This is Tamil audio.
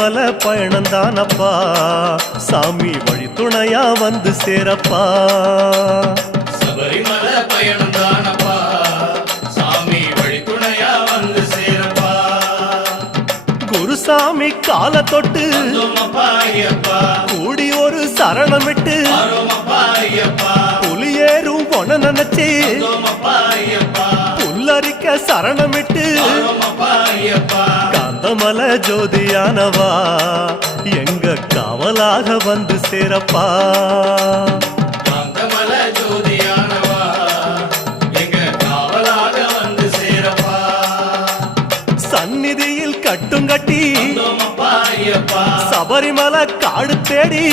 சபரிமலை பயணந்தானப்பா சாமி வழி துணையா வந்து சேரப்பா சபரிமலை பயணந்தானப்பா சாமி வழி துணையா வந்து சேரப்பா குருசாமி கால தொட்டு கூடி ஒரு சரணமிட்டு புலியேறும் பொன நினைச்சு புல்லரிக்க சரணமிட்டு காந்தமல ஜோதியானவா எங்க காவலாக வந்து சேரப்பா காந்தமல ஜோதியானவா எங்க காவலாக வந்து சேரப்பா சந்நிதியில் கட்டுங்கட்டி சபரிமலை காடு தேடி